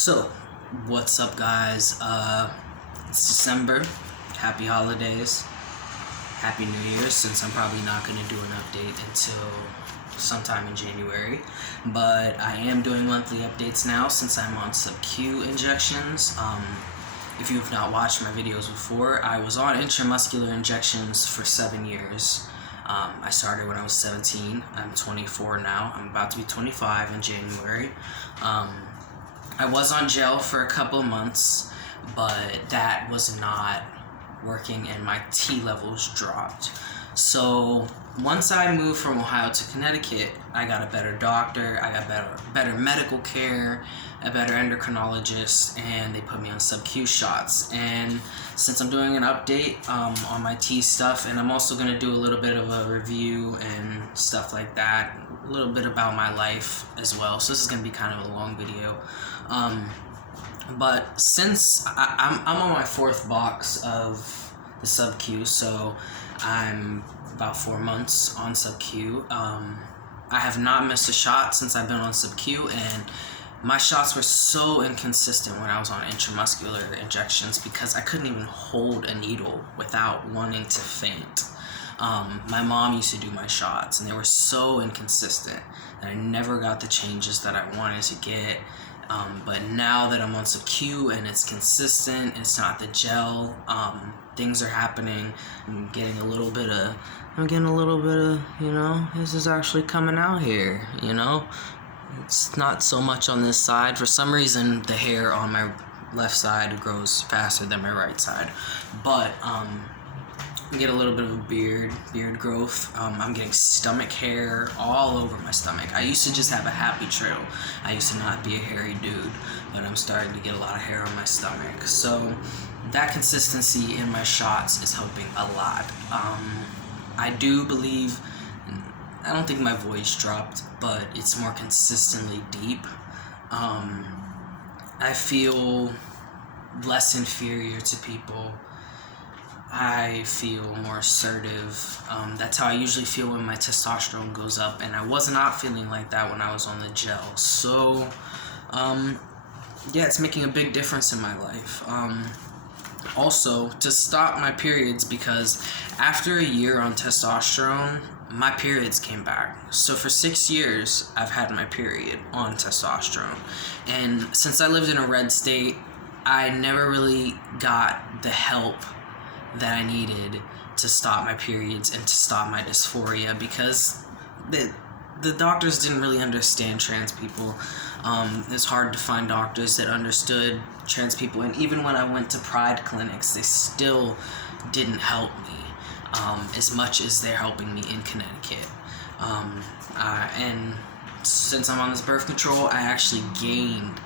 So, what's up, guys? It's December. Happy holidays. Happy New Year, since I'm probably not going to do an update until sometime in January. But I am doing monthly updates now since I'm on sub-Q injections. If you've not watched my videos before, I was on intramuscular injections for 7 years. I started when I was 17. I'm 24 now. I'm about to be 25 in January. I was on gel for a couple of months, but that was not working and my T levels dropped. So once I moved from Ohio to Connecticut, I got a better doctor, I got better medical care, a better endocrinologist, and they put me on sub-Q shots. And since I'm doing an update on my T stuff, and I'm also going to do a little bit of a review and stuff like that, a little bit about my life as well. So this is going to be kind of a long video. But since I'm on my 4th box of the sub-Q, so I'm about 4 months on sub-Q. I have not missed a shot since I've been on sub-Q, and my shots were so inconsistent when I was on intramuscular injections because I couldn't even hold a needle without wanting to faint. My mom used to do my shots, and they were so inconsistent that I never got the changes that I wanted to get. But now that I'm on sub-Q and it's consistent, it's not the gel, things are happening. I'm getting a little bit of, you know, this is actually coming out here, you know? It's not so much on this side. For some reason, the hair on my left side grows faster than my right side. But, I get a little bit of a beard growth. I'm getting stomach hair all over my stomach. I used to just have a happy trail. I used to not be a hairy dude, but I'm starting to get a lot of hair on my stomach. So that consistency in my shots is helping a lot. I do believe, I don't think my voice dropped, but it's more consistently deep. I feel less inferior to people. I feel more assertive. That's how I usually feel when my testosterone goes up, and I was not feeling like that when I was on the gel. So, yeah, it's making a big difference in my life. Also, to stop my periods, because after a year on testosterone, my periods came back. So for 6 years, I've had my period on testosterone. And since I lived in a red state, I never really got the help that I needed to stop my periods and to stop my dysphoria, because the doctors didn't really understand trans people. It's hard to find doctors that understood trans people, and even when I went to pride clinics, they still didn't help me as much as they're helping me in Connecticut. And since I'm on this birth control, I actually gained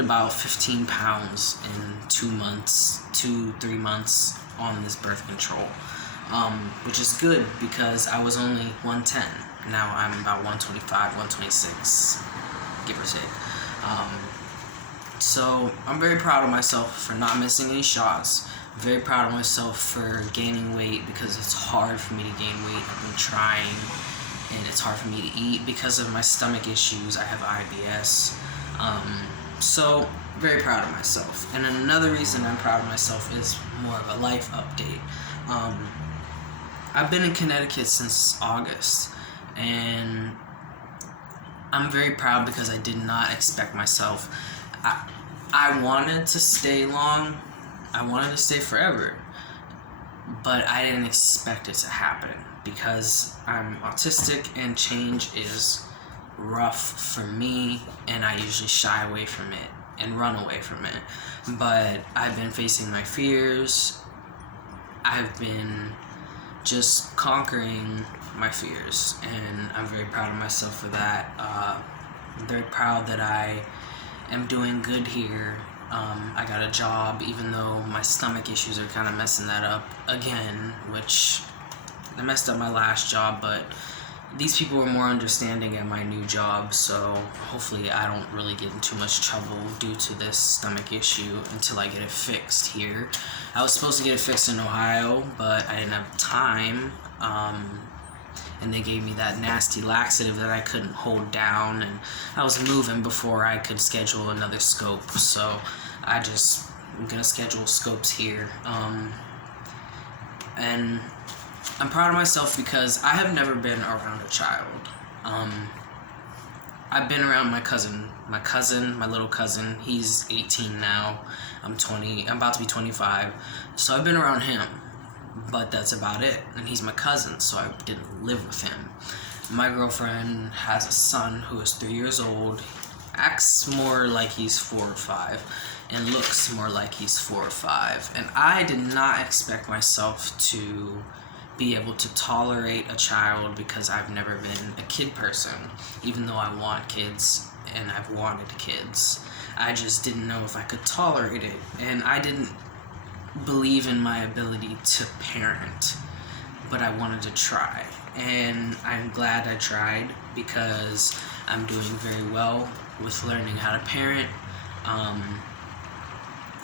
about 15 pounds in 2-3 months on this birth control, which is good because I was only 110. Now I'm about 125, 126, give or take. So I'm very proud of myself for not missing any shots. I'm very proud of myself for gaining weight, because it's hard for me to gain weight. I've been trying, and it's hard for me to eat because of my stomach issues. I have IBS. So, very proud of myself. And another reason I'm proud of myself is more of a life update. I've been in Connecticut since August, and I'm very proud because I did not expect myself. I wanted to stay long. I wanted to stay forever. But I didn't expect it to happen because I'm autistic and change is rough for me, and I usually shy away from it and run away from it. But I've been facing my fears. I've been just conquering my fears, and I'm very proud of myself for that. I'm very proud that I am doing good here. I got a job, even though my stomach issues are kind of messing that up again, which I messed up my last job, but these people were more understanding at my new job, so hopefully I don't really get in too much trouble due to this stomach issue until I get it fixed here. I was supposed to get it fixed in Ohio, but I didn't have time, and they gave me that nasty laxative that I couldn't hold down, and I was moving before I could schedule another scope, so I'm gonna schedule scopes here. And I'm proud of myself because I have never been around a child. I've been around my little cousin. He's 18 now. I'm 20. I'm about to be 25. So I've been around him, but that's about it. And he's my cousin, so I didn't live with him. My girlfriend has a son who is 3 years old, acts more like he's 4 or 5, and looks more like he's 4 or 5. And I did not expect myself to be able to tolerate a child because I've never been a kid person, even though I want kids and I've wanted kids. I just didn't know if I could tolerate it, and I didn't believe in my ability to parent, but I wanted to try, and I'm glad I tried because I'm doing very well with learning how to parent.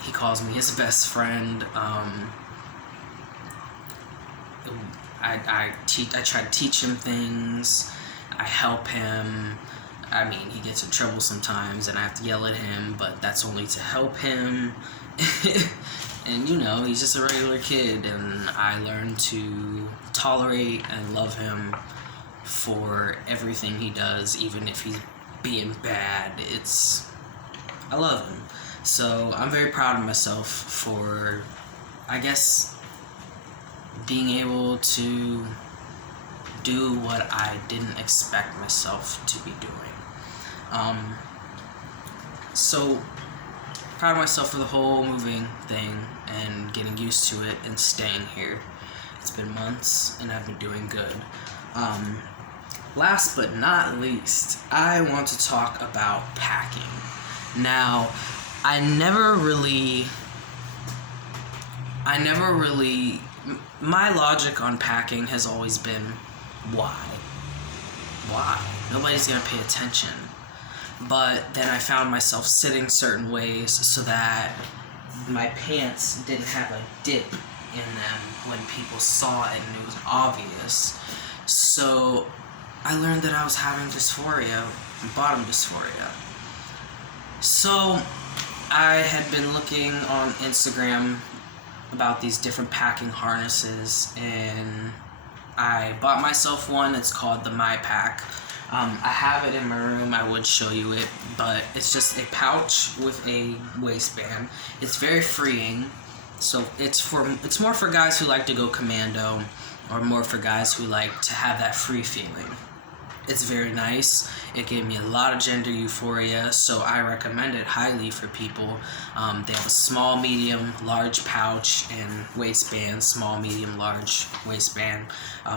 He calls me his best friend. I try to teach him things. I help him. I mean, he gets in trouble sometimes, and I have to yell at him, but that's only to help him. And he's just a regular kid, and I learned to tolerate and love him for everything he does, even if he's being bad. I love him. So I'm very proud of myself for, I guess, being able to do what I didn't expect myself to be doing. So proud of myself for the whole moving thing and getting used to it and staying here. It's been months and I've been doing good. Last but not least, I want to talk about packing. Now, my logic on packing has always been, why? Nobody's gonna pay attention. But then I found myself sitting certain ways so that my pants didn't have a dip in them when people saw it and it was obvious. So I learned that I was having dysphoria, bottom dysphoria. So I had been looking on Instagram about these different packing harnesses, and I bought myself one. It's called the My Pack. I have it in my room. I would show you it, but it's just a pouch with a waistband. It's very freeing. So it's more for guys who like to go commando, or more for guys who like to have that free feeling. It's very nice. It gave me a lot of gender euphoria, so I recommend it highly for people. They have a small, medium, large pouch and waistband. Small, medium, large waistband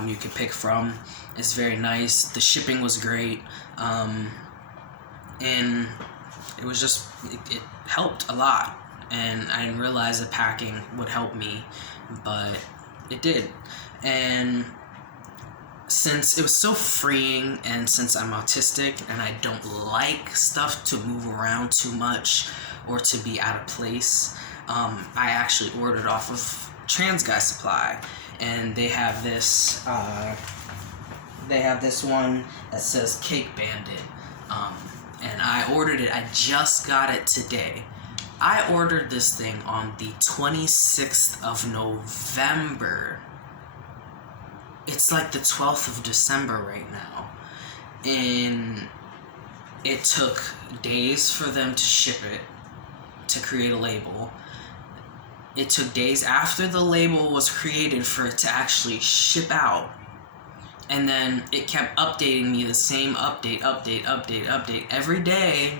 you can pick from. It's very nice. The shipping was great, and it was just it helped a lot. And I didn't realize that packing would help me, but it did. And since it was so freeing, and since I'm autistic and I don't like stuff to move around too much or to be out of place, I actually ordered off of Trans Guy Supply, and they have this one that says Cake Bandit, and I ordered it. I just got it today. I ordered this thing on the 26th of November. It's like the 12th of December right now, and it took days for them to ship it, to create a label. It took days after the label was created for it to actually ship out, and then it kept updating me the same update every day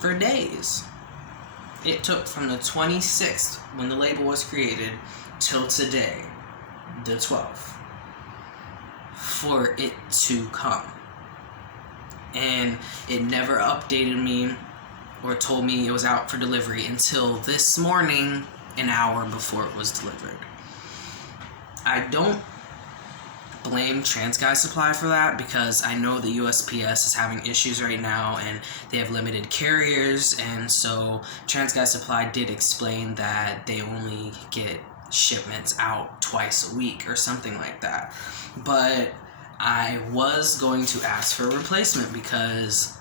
for days. It took from the 26th, when the label was created, till today, the 12th. For it to come. And it never updated me or told me it was out for delivery until this morning, an hour before it was delivered. I don't blame Trans Guy Supply for that, because I know the USPS is having issues right now and they have limited carriers, and so Trans Guy Supply did explain that they only get shipments out twice a week or something like that. But I was going to ask for a replacement because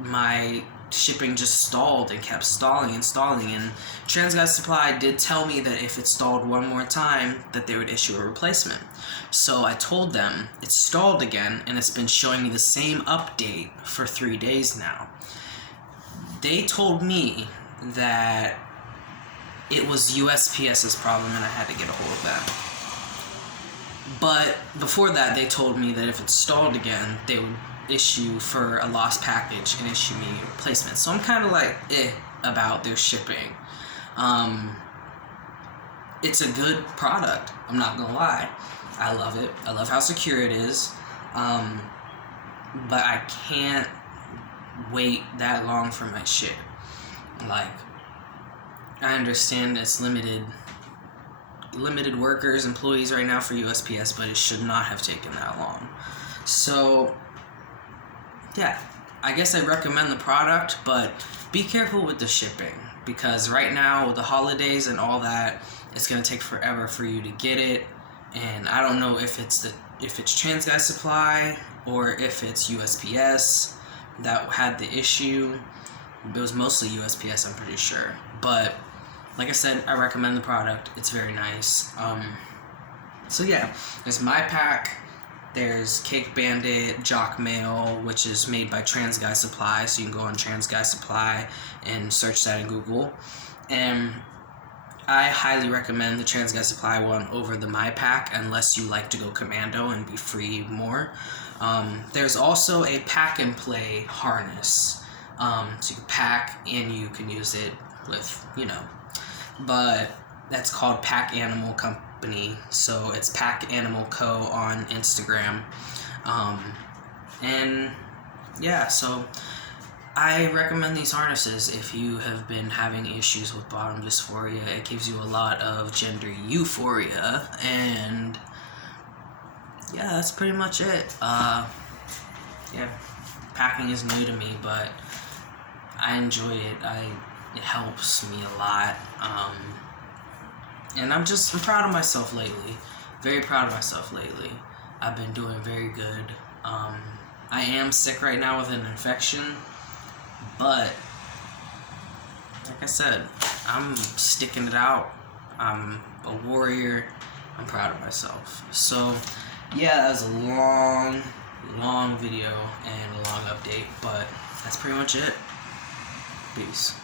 my shipping just stalled and kept stalling and stalling, and TransGuide Supply did tell me that if it stalled one more time that they would issue a replacement. So I told them it's stalled again, and it's been showing me the same update for 3 days now. They told me that it was USPS's problem and I had to get a hold of them. But before that, they told me that if it stalled again, they would issue for a lost package and issue me a replacement. So I'm kind of like about their shipping. It's a good product, I'm not gonna lie. I love it. I love how secure it is. But I can't wait that long for my shit. Like, I understand it's limited workers, employees right now for USPS, but it should not have taken that long. So yeah, I guess I recommend the product, but be careful with the shipping, because right now with the holidays and all that, it's gonna take forever for you to get it. And I don't know if it's TransGuide Supply or if it's USPS that had the issue. It was mostly USPS, I'm pretty sure. But like I said, I recommend the product. It's very nice. So yeah, there's My Pack. There's Cake Bandit, Jock Mail, which is made by TransGuide Supply, so you can go on TransGuide Supply and search that in Google. And I highly recommend the TransGuide Supply one over the My Pack, unless you like to go commando and be free more. There's also a pack and play harness, so you can pack and you can use it with, but that's called Pack Animal Company, so it's Pack Animal Co. on Instagram. And yeah, so I recommend these harnesses if you have been having issues with bottom dysphoria. It gives you a lot of gender euphoria, and yeah, that's pretty much it. Yeah, packing is new to me, but I enjoy it. It helps me a lot. And I'm proud of myself lately. Very proud of myself lately. I've been doing very good. I am sick right now with an infection, but like I said, I'm sticking it out. I'm a warrior. I'm proud of myself. So yeah, that was a long video and a long update, but that's pretty much it. Peace.